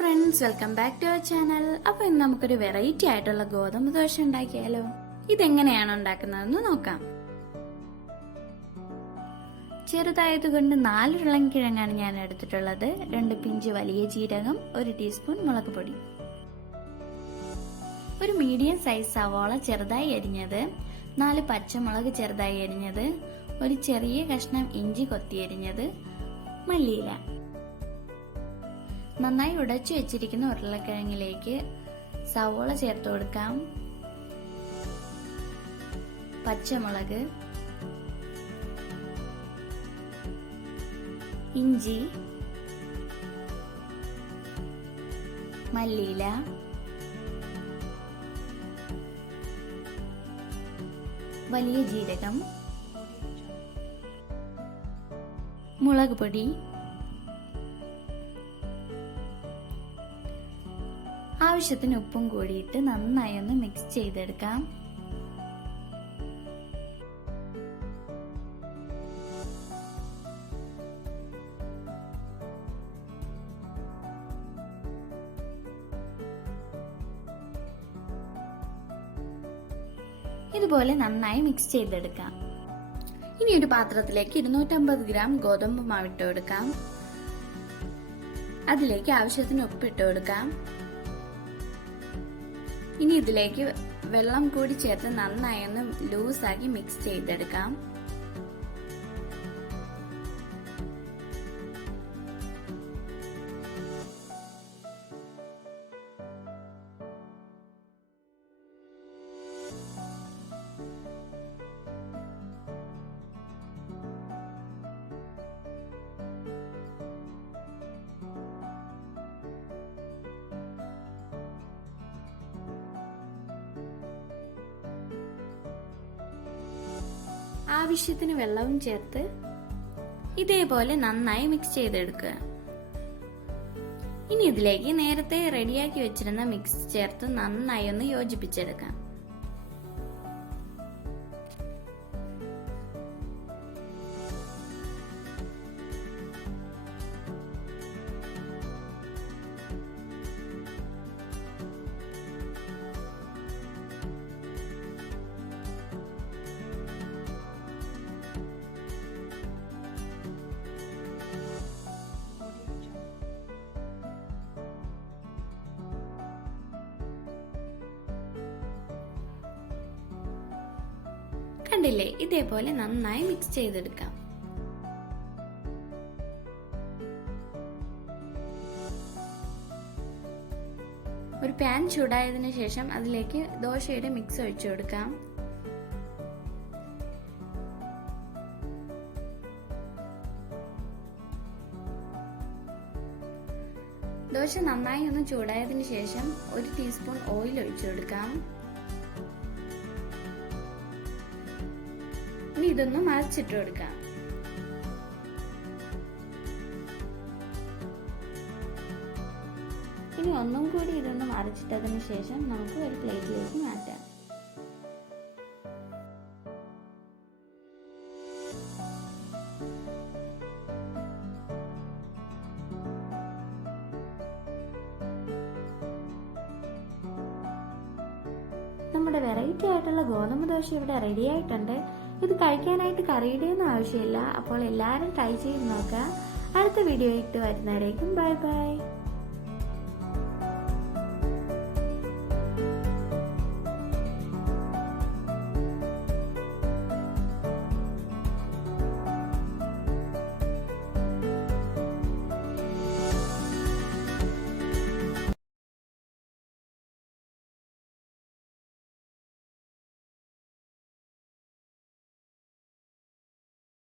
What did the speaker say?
Friends, welcome back to our channel. അപ്പോൾ ഇന്ന് നമുക്കൊരു വെറൈറ്റി ആയിട്ടുള്ള ഗോതമ്പ് ദോശ ഉണ്ടാക്കിയാലോ? ഇതെങ്ങനെയാണ് ഉണ്ടാക്കുന്നതെന്ന് നോക്കാം. ചെറുതായതുകൊണ്ട് 4 ഉരുളൻകിഴങ്ങാണ് ഞാൻ എടുത്തിട്ടുള്ളത്. 2 പിഞ്ച് വലിയ ജീരകം, 1 ടീസ്പൂൺ മുളക് പൊടി, ഒരു മീഡിയം സൈസ് സവാള ചെറുതായി അരിഞ്ഞത്, 4 പച്ചമുളക് ചെറുതായി അരിഞ്ഞത്, ഒരു ചെറിയ കഷ്ണം ഇഞ്ചി കൊത്തിയരിഞ്ഞത്, മല്ലിയില. നന്നായി ഉടച്ചു വെച്ചിരിക്കുന്ന ഉരുളക്കിഴങ്ങിലേക്ക് സവോള ചേർത്ത് കൊടുക്കാം. പച്ചമുളക്, ഇഞ്ചി, മല്ലിയില, വലിയ ജീരകം, മുളക് പൊടി, ആവശ്യത്തിന് ഉപ്പും കൂടിയിട്ട് നന്നായി ഒന്ന് മിക്സ് ചെയ്തെടുക്കാം. ഇതുപോലെ നന്നായി മിക്സ് ചെയ്തെടുക്കാം. ഇനി ഒരു പാത്രത്തിലേക്ക് 250 ഗ്രാം ഗോതമ്പ് മാവ് ഇട്ട് കൊടുക്കാം. അതിലേക്ക് ആവശ്യത്തിന് ഉപ്പ് ഇട്ട് കൊടുക്കാം. ഇനി ഇതിലേക്ക് വെള്ളം കൂടി ചേർത്ത് നന്നായി ഒന്ന് ലൂസാക്കി മിക്സ് ചെയ്തെടുക്കാം. ആവശ്യത്തിന് വെള്ളവും ചേർത്ത് ഇതേപോലെ നന്നായി മിക്സ് ചെയ്തെടുക്കുക. ഇനി ഇതിലേക്ക് നേരത്തെ റെഡിയാക്കി വെച്ചിരുന്ന മിക്സ് ചേർത്ത് നന്നായി ഒന്ന് യോജിപ്പിച്ചെടുക്കാം. കണ്ടില്ലേ, ഇതേപോലെ നന്നായി മിക്സ് ചെയ്തെടുക്കാം. ഒരു പാൻ ചൂടായതിനു ശേഷം അതിലേക്ക് ദോശയുടെ മിക്സ് ഒഴിച്ചു കൊടുക്കാം. ദോശ നന്നായി ഒന്ന് ചൂടായതിനു ശേഷം 1 ടീസ്പൂൺ ഓയിൽ ഒഴിച്ചു കൊടുക്കാം. ഇനി ഇതൊന്ന് മറിച്ചിട്ട് കൊടുക്കാം. ഇനി ഒന്നും കൂടി ഇതൊന്ന് മറിച്ചിട്ടതിന് ശേഷം നമുക്ക് ഒരു പ്ലേറ്റിലേക്ക് മാറ്റാം. നമ്മുടെ വെറൈറ്റി ആയിട്ടുള്ള ഗോതമ്പ് ദോശ ഇവിടെ റെഡി ആയിട്ടുണ്ട്. ഇത് കഴിക്കാനായിട്ട് കറിയുടെ ഒന്നും ആവശ്യമില്ല. അപ്പോൾ എല്ലാവരും ട്രൈ ചെയ്ത് നോക്കുക. അടുത്ത വീഡിയോ ആയിട്ട് വരുന്നവരേക്കും ബൈ ബൈ.